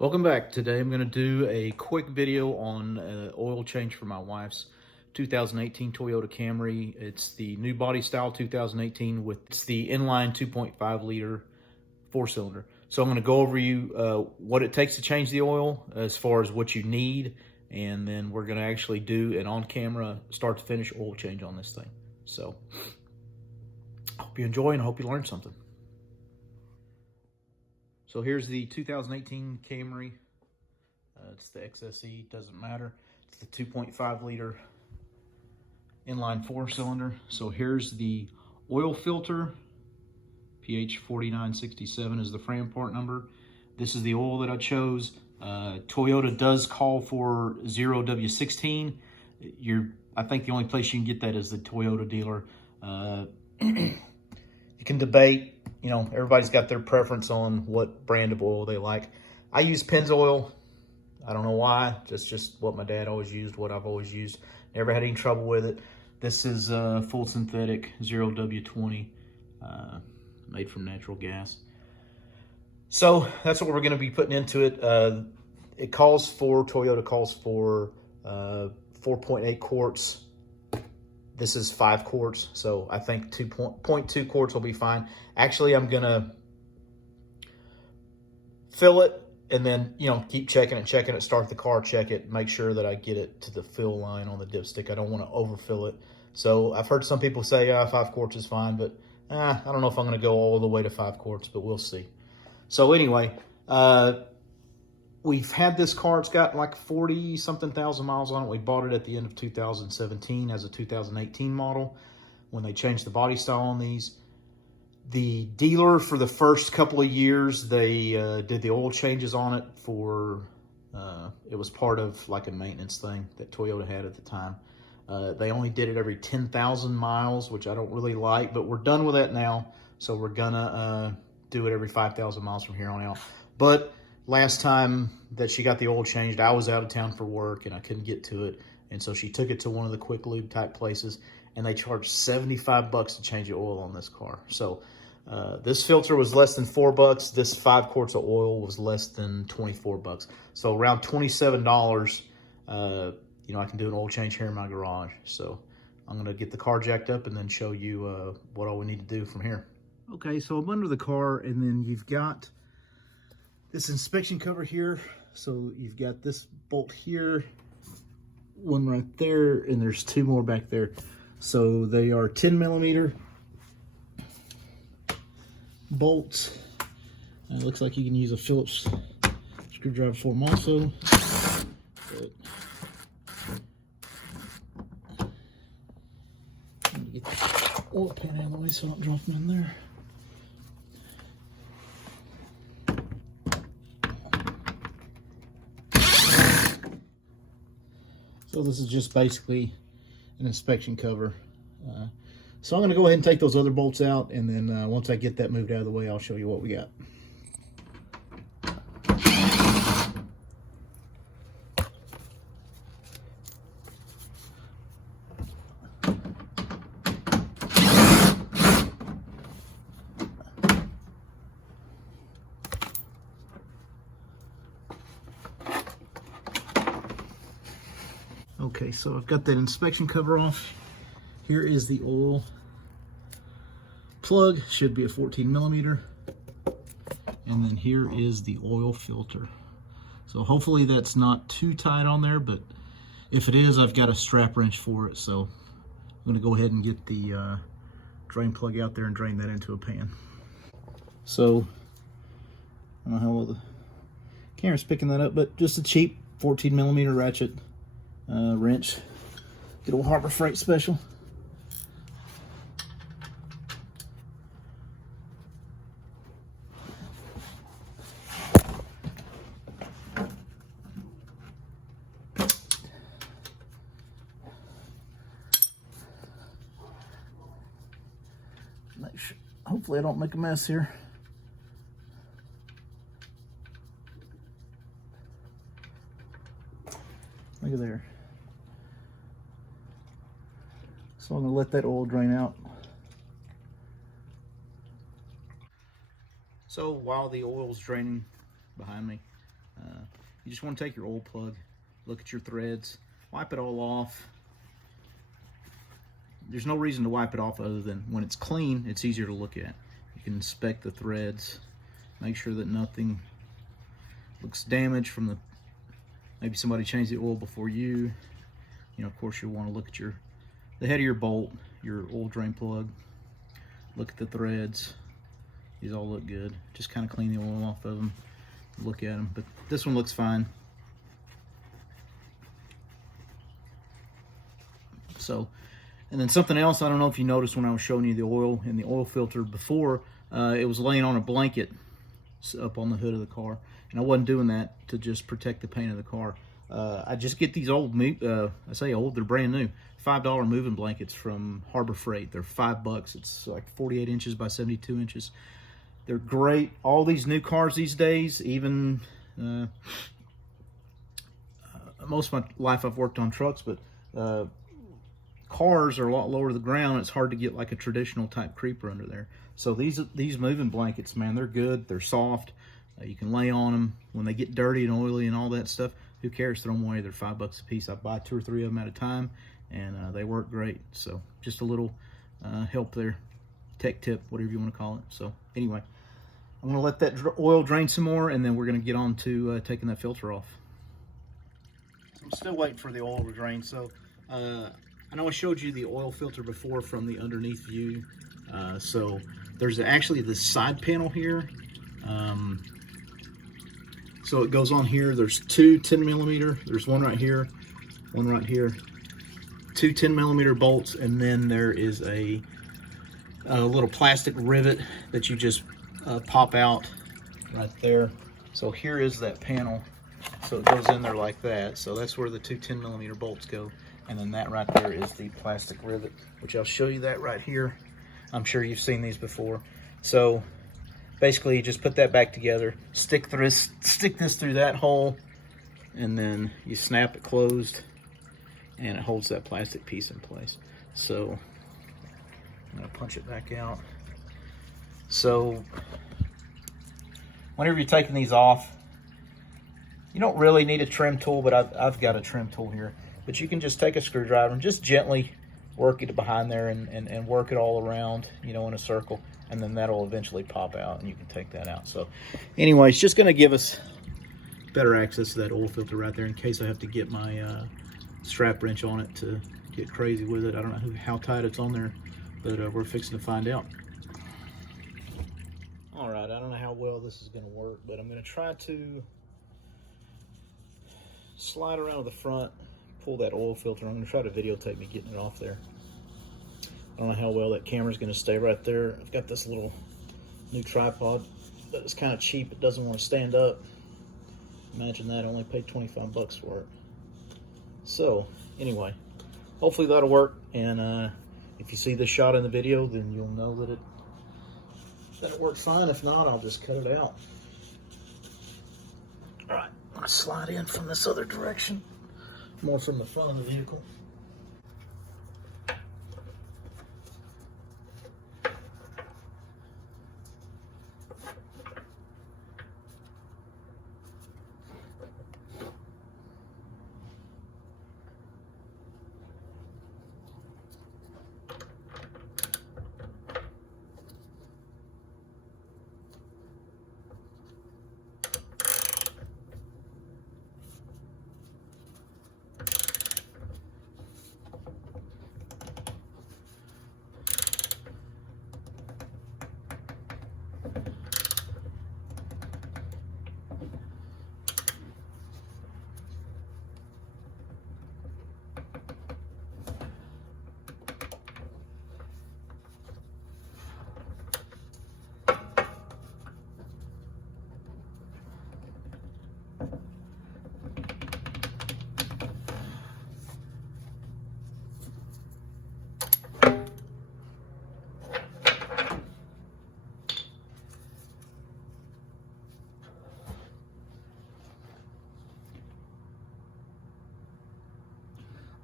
Welcome back. Today I'm going to do a quick video on oil change for my wife's 2018 Toyota Camry. It's the new body style 2018 with it's the inline 2.5 liter four-cylinder. So I'm going to go over what it takes to change the oil as far as what you need, and then we're going to actually do an on-camera start to finish oil change on this thing. So I hope you enjoy and I hope you learned something. So here's the 2018 Camry. It's the XSE, doesn't matter. It's the 2.5 liter inline four-cylinder. So here's the oil filter. PH4967 is the frame part number. This is the oil that I chose. Toyota does call for 0W16. I think the only place you can get that is the Toyota dealer. You can debate. You know, everybody's got their preference on what brand of oil they like. I use Pennzoil. I don't know why. That's just what my dad always used, what I've always used. Never had any trouble with it. This is full synthetic 0W20, made from natural gas. So that's what we're going to be putting into it. Toyota calls for 4.8 quarts. This is 5 quarts, so I think 2.2 quarts will be fine. Actually, I'm gonna fill it and then, keep checking it, start the car, check it, make sure that I get it to the fill line on the dipstick. I don't want to overfill it. So I've heard some people say 5 quarts is fine, but I don't know if I'm gonna go all the way to 5 quarts, but we'll see. So anyway, we've had this car. It's got like 40-something thousand miles on it. We bought it at the end of 2017 as a 2018 model when they changed the body style on these. The dealer, for the first couple of years, they did the oil changes on it it was part of like a maintenance thing that Toyota had at the time. They only did it every 10,000 miles, which I don't really like, but we're done with that now. So we're gonna do it every 5,000 miles from here on out. But last time that she got the oil changed, I was out of town for work and I couldn't get to it. And so she took it to one of the quick lube type places and they charged $75 to change the oil on this car. So this filter was less than $4. This 5 quarts of oil was less than $24. So around $27, I can do an oil change here in my garage. So I'm gonna get the car jacked up and then show you what all we need to do from here. Okay, so I'm under the car, and then you've got this inspection cover here. So you've got this bolt here, one right there, and there's 2 more back there. So they are 10mm bolts. It looks like you can use a Phillips screwdriver for them also. But let me get the oil pan out of the way so I don't drop them in there. So this is just basically an inspection cover. So I'm going to go ahead and take those other bolts out, and then once I get that moved out of the way, I'll show you what we got. Okay, so I've got that inspection cover off. Here is the oil plug, should be a 14mm. And then here is the oil filter. So hopefully that's not too tight on there, but if it is, I've got a strap wrench for it. So I'm gonna go ahead and get the drain plug out there and drain that into a pan. So I don't know how well the camera's picking that up, but just a cheap 14mm ratchet wrench. Good old Harbor Freight special. Make sure, hopefully I don't make a mess here. Look at there. So I'm going to let that oil drain out. So while the oil's draining behind me, You just want to take your oil plug, look at your threads, wipe it all off. There's no reason to wipe it off other than when it's clean, it's easier to look at. You can inspect the threads, make sure that nothing looks damaged from maybe somebody changed the oil before you. You know, of course, you'll want to look at the head of your bolt, your oil drain plug, look at the threads. These all look good. Just kind of clean the oil off of them, look at them. But this one looks fine. So, and then something else, I don't know if you noticed when I was showing you the oil in the oil filter before, it was laying on a blanket up on the hood of the car. And I wasn't doing that to just protect the paint of the car. I just get these old, I say old, they're brand new, $5 moving blankets from Harbor Freight. They're $5. It's like 48 inches by 72 inches. They're great. All these new cars these days, even most of my life I've worked on trucks, but cars are a lot lower to the ground. It's hard to get like a traditional type creeper under there. So these moving blankets, man, they're good. They're soft. You can lay on them. When they get dirty and oily and all that stuff, who cares? Throw them away. They're $5 a piece. I buy 2 or 3 of them at a time, and they work great. So just a little help there, tech tip, whatever you want to call it. So anyway, I'm gonna let that oil drain some more, and then we're gonna get on to taking that filter off. I'm still waiting for the oil to drain. So I know I showed you the oil filter before from the underneath view. So there's actually this side panel here. So it goes on here. There's 2 10mm. There's one right here, one right here. 2 10mm bolts, and then there is a little plastic rivet that you just pop out right there. So here is that panel. So it goes in there like that. So that's where the 2 10mm bolts go. And then that right there is the plastic rivet, which I'll show you that right here. I'm sure you've seen these before. So basically you just put that back together, stick this through that hole, and then you snap it closed, and it holds that plastic piece in place. So I'm gonna punch it back out. So whenever you're taking these off, you don't really need a trim tool, but I've got a trim tool here. But you can just take a screwdriver and just gently work it behind there and work it all around, you know, in a circle, and then that'll eventually pop out and you can take that out. So anyway, it's just gonna give us better access to that oil filter right there in case I have to get my strap wrench on it to get crazy with it. I don't know how tight it's on there, but we're fixing to find out. All right, I don't know how well this is gonna work, but I'm gonna try to slide around to the front, pull that oil filter. I'm gonna try to videotape me getting it off there. I don't know how well that camera's gonna stay right there. I've got this little new tripod that is kind of cheap. It doesn't want to stand up. Imagine that, I only paid 25 bucks for it. So anyway, hopefully that'll work. And if you see this shot in the video, then you'll know that it worked fine. If not, I'll just cut it out. All right, I'm gonna slide in from this other direction, more from the front of the vehicle.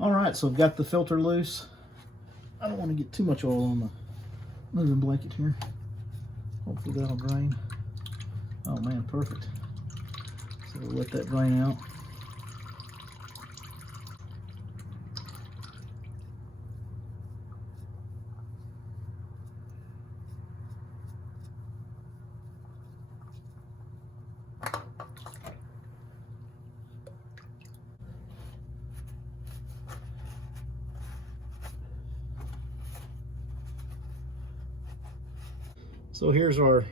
All right, so I've got the filter loose. I don't want to get too much oil on the moving blanket here. Hopefully that'll drain. Oh man, perfect. We'll let that drain out. So here's our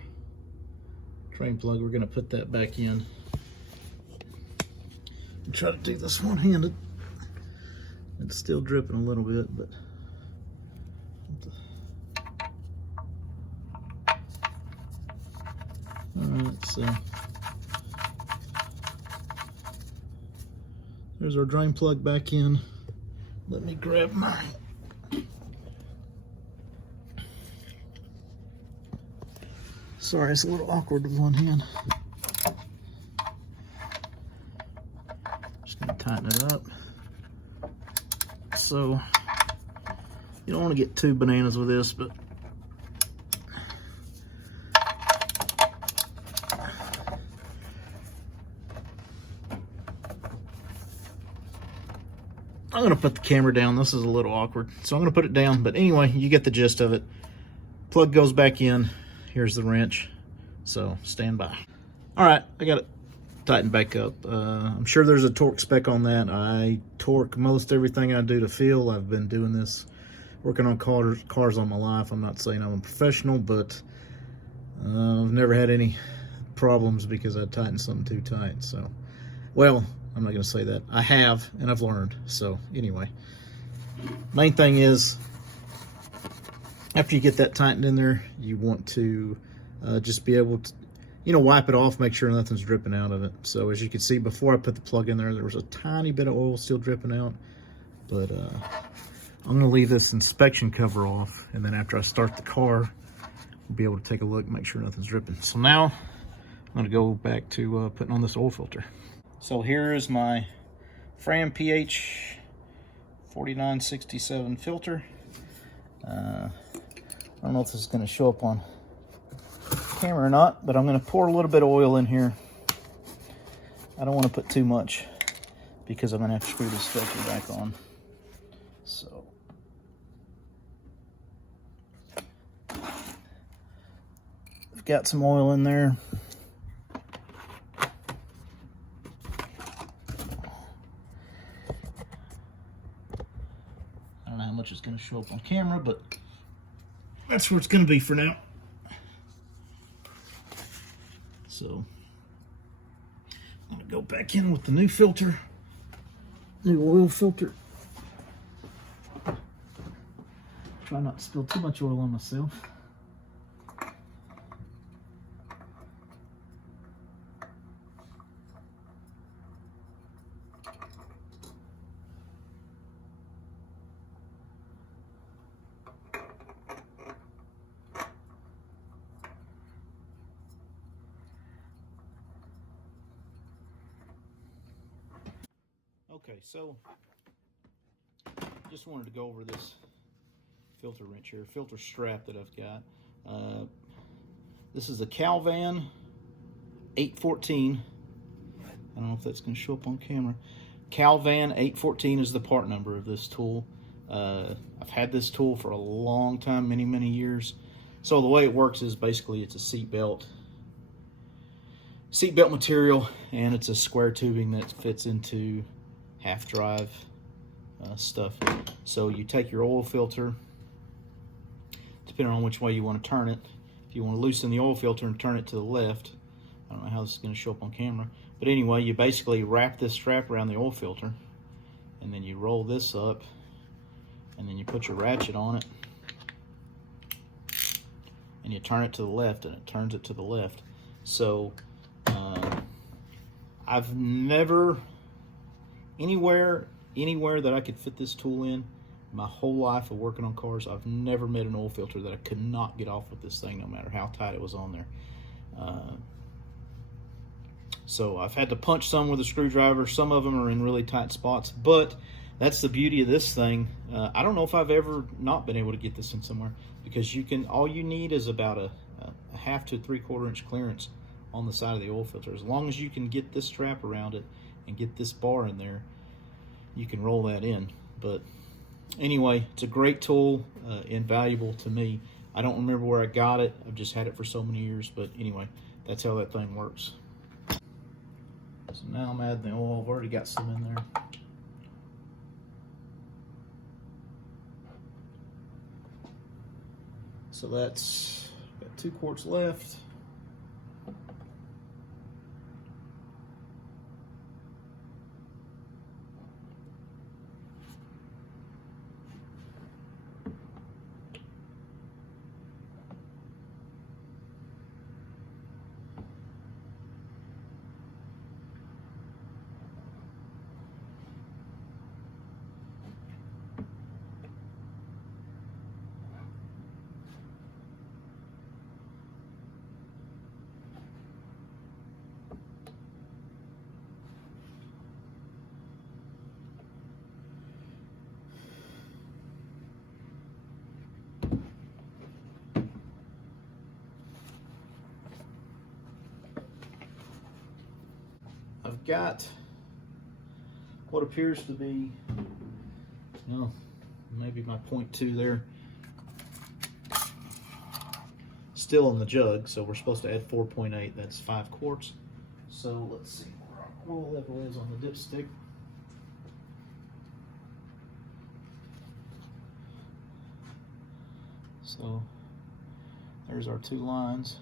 drain plug. We're going to put that back in. I'll try to do this one-handed. It's still dripping a little bit, but all right. So there's our drain plug back in. Let me grab mine. Sorry, it's a little awkward with one hand. Just gonna tighten it up. So you don't want to get too bananas with this, but I'm gonna put the camera down. This is a little awkward, so I'm gonna put it down. But anyway, you get the gist of it. Plug goes back in. Here's the wrench, so stand by. All right, I got it tightened back up. I'm sure there's a torque spec on that. I torque most everything I do to feel. I've been doing this, working on cars all my life. I'm not saying I'm a professional, but I've never had any problems because I tightened something too tight. So, well, I'm not gonna say that. I have, and I've learned. So anyway, main thing is, after you get that tightened in there, you want to just be able to, wipe it off, make sure nothing's dripping out of it. So as you can see, before I put the plug in there, there was a tiny bit of oil still dripping out. But I'm gonna leave this inspection cover off, and then after I start the car, we'll be able to take a look, make sure nothing's dripping. So now I'm gonna go back to putting on this oil filter. So here is my Fram PH 4967 filter. I don't know if this is going to show up on camera or not, but I'm going to pour a little bit of oil in here. I don't want to put too much because I'm going to have to screw this filter back on. So I've got some oil in there. I don't know how much it's going to show up on camera, but that's where it's going to be for now. So I'm going to go back in with the new filter, new oil filter. Try not to spill too much oil on myself. Okay, so just wanted to go over this filter wrench here, filter strap that I've got. This is a Calvan 814. I don't know if that's going to show up on camera. Calvan 814 is the part number of this tool. I've had this tool for a long time, many years. So the way it works is basically it's a seat belt material, and it's a square tubing that fits into half drive stuff. So you take your oil filter, depending on which way you want to turn it. If you want to loosen the oil filter and turn it to the left, I don't know how this is going to show up on camera, but anyway, you basically wrap this strap around the oil filter, and then you roll this up, and then you put your ratchet on it, and you turn it to the left, and it turns it to the left. So I've never, anywhere that I could fit this tool in, my whole life of working on cars, I've never met an oil filter that I could not get off with this thing, no matter how tight it was on there. So I've had to punch some with a screwdriver. Some of them are in really tight spots, but that's the beauty of this thing. I don't know if I've ever not been able to get this in somewhere, because all you need is about a 1/2 to 3/4 inch clearance on the side of the oil filter. As long as you can get this strap around it and get this bar in there, you can roll that in. But anyway, it's a great tool, invaluable to me. I don't remember where I got it. I've just had it for so many years, but anyway, that's how that thing works. So now I'm adding the oil. I've already got some in there. So that's got 2 quarts left. I've got what appears to be, maybe my 0.2 there, still in the jug, so we're supposed to add 4.8, that's 5 quarts. So let's see where our oil level is on the dipstick. So there's our 2 lines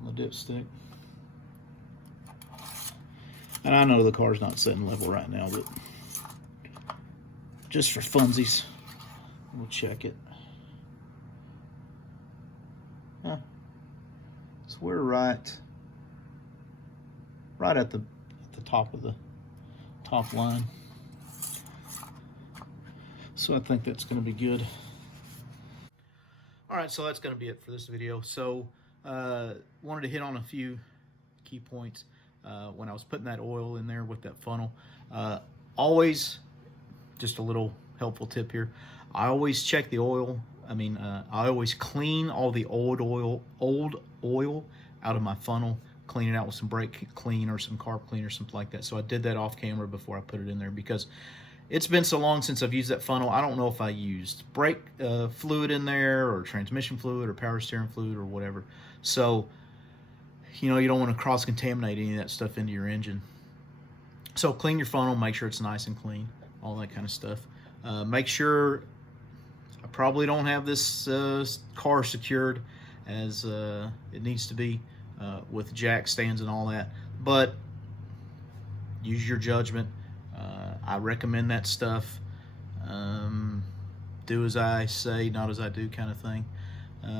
on the dipstick. And I know the car's not setting level right now, but just for funsies, we'll check it. Yeah. So we're right at the top of the top line. So I think that's going to be good. All right, so that's going to be it for this video. So wanted to hit on a few key points. When I was putting that oil in there with that funnel, always, just a little helpful tip here, I always check the oil. I always clean all the old oil out of my funnel, clean it out with some brake clean or some carb clean or something like that. So I did that off camera before I put it in there, because it's been so long since I've used that funnel. I don't know if I used brake fluid in there, or transmission fluid, or power steering fluid, or whatever. So you don't want to cross-contaminate any of that stuff into your engine. So clean your funnel, make sure it's nice and clean, all that kind of stuff. Make sure, I probably don't have this car secured as it needs to be with jack stands and all that, but use your judgment. I recommend that stuff. Do as I say, not as I do, kind of thing.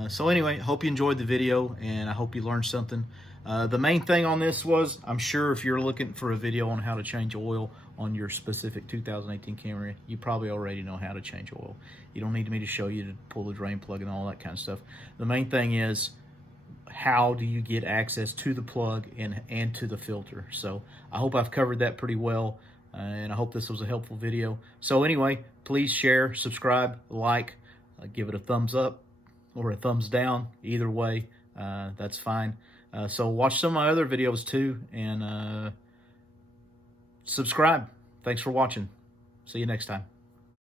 So anyway, hope you enjoyed the video, and I hope you learned something. The main thing on this was, I'm sure if you're looking for a video on how to change oil on your specific 2018 Camry, you probably already know how to change oil. You don't need me to show you to pull the drain plug and all that kind of stuff. The main thing is, how do you get access to the plug and to the filter? So I hope I've covered that pretty well, and I hope this was a helpful video. So anyway, please share, subscribe, like, give it a thumbs up or a thumbs down. Either way, that's fine. So watch some of my other videos too, and subscribe. Thanks for watching. See you next time.